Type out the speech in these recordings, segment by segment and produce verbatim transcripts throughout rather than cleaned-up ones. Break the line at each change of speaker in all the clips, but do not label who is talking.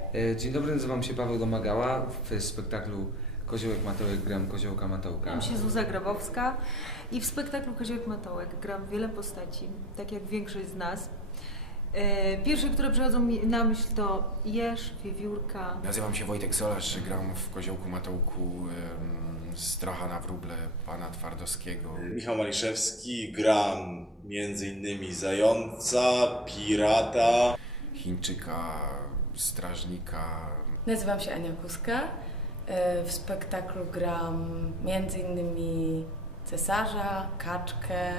E, Dzień dobry, nazywam się Paweł Domagała. W spektaklu Koziołek Matołek gram Koziołka Matołka.
Nazywam się Zuza Grabowska i w spektaklu Koziołek Matołek gram wiele postaci, tak jak większość z nas. E, Pierwsze, które przychodzą mi na myśl, to Jeż, Wiewiórka.
Nazywam się Wojtek Solarz, gram w Koziołku Matołku em, Stracha na wróble pana Twardowskiego.
Michał Maliszewski, gram między innymi Zająca, Pirata.
Chińczyka, strażnika.
Nazywam się Ania Kuska. W spektaklu gram między innymi cesarza, kaczkę.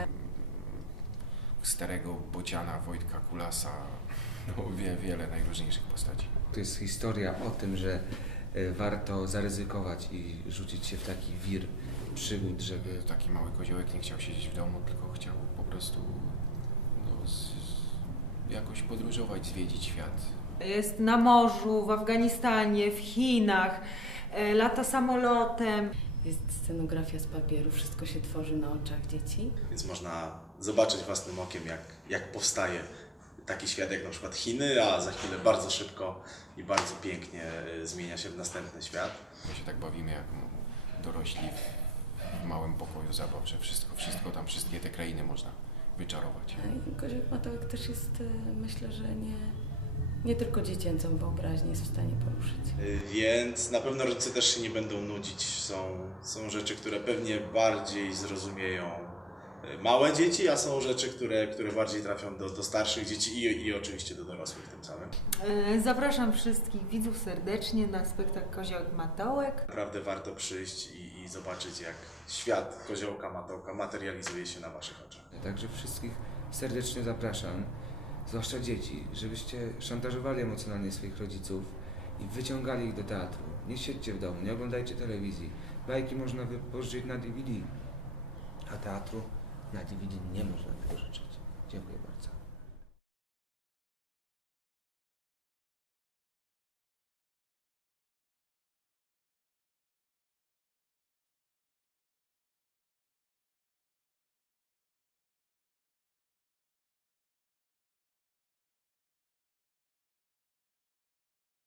Starego bociana Wojtka Kulasa. No, wie, wiele najróżniejszych postaci.
To jest historia o tym, że e, warto zaryzykować i rzucić się w taki wir przygód, żeby...
Taki mały koziołek nie chciał siedzieć w domu, tylko chciał po prostu no, z, z, jakoś podróżować, zwiedzić świat.
Jest na morzu, w Afganistanie, w Chinach, e, lata samolotem.
Jest scenografia z papieru, wszystko się tworzy na oczach dzieci.
Więc można zobaczyć własnym okiem, jak, jak powstaje taki świat jak na przykład Chiny, a za chwilę bardzo szybko i bardzo pięknie y, zmienia się w następny świat.
My się tak bawimy jak dorośli w, w małym pokoju zabaw, że wszystko, wszystko tam, wszystkie te krainy można wyczarować.
I Koziołek Matołek też jest, myślę, że nie, nie tylko dziecięcą wyobraźnię jest w stanie poruszyć.
Y, Więc na pewno rodzice też się nie będą nudzić. Są, są rzeczy, które pewnie bardziej zrozumieją y, małe dzieci, a są rzeczy, które, które bardziej trafią do, do starszych dzieci i, i oczywiście do dorosłych tym samym.
E, Zapraszam wszystkich widzów serdecznie na spektakl Koziołek Matołek.
Naprawdę warto przyjść i, i zobaczyć, jak świat Koziołka Matołka materializuje się na waszych oczach.
Także wszystkich serdecznie zapraszam, zwłaszcza dzieci, żebyście szantażowali emocjonalnie swoich rodziców i wyciągali ich do teatru. Nie siedźcie w domu, nie oglądajcie telewizji. Bajki można wypożyczyć na D V D, a teatru na D V D nie można wypożyczyć. Dziękuję bardzo.